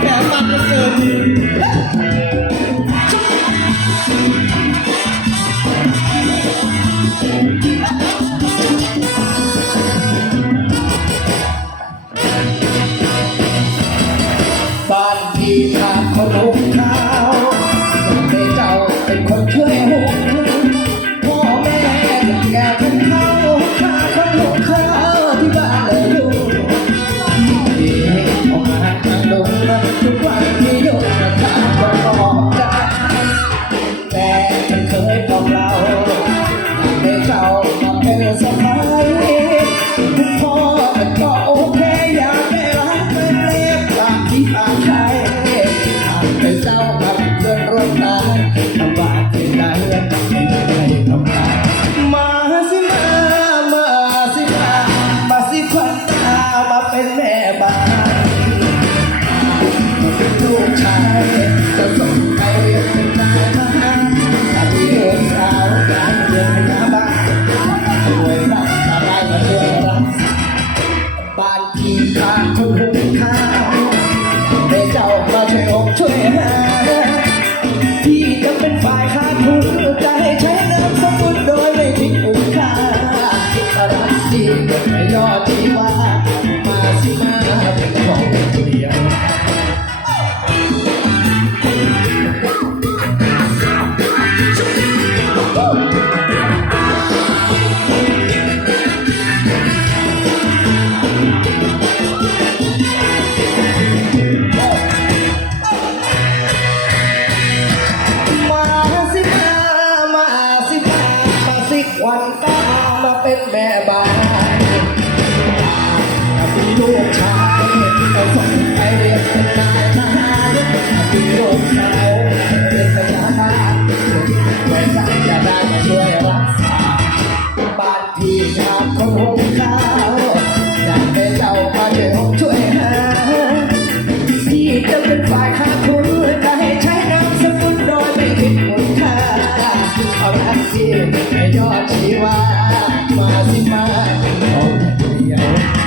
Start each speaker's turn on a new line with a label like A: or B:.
A: แหมมันา
B: กคนขอทงขนมขาวแต่เจ้าเป็นคนเชื่อ ที่จะเป็นฝ่ายขาดทุนจใช้นามสกุลโดยไม่คิดคุณค่ารักจริงไม่ยอด วันก้ามาเป็นแม่บ้าน ไม่ยอดชีวามาสิมาเอาเดียว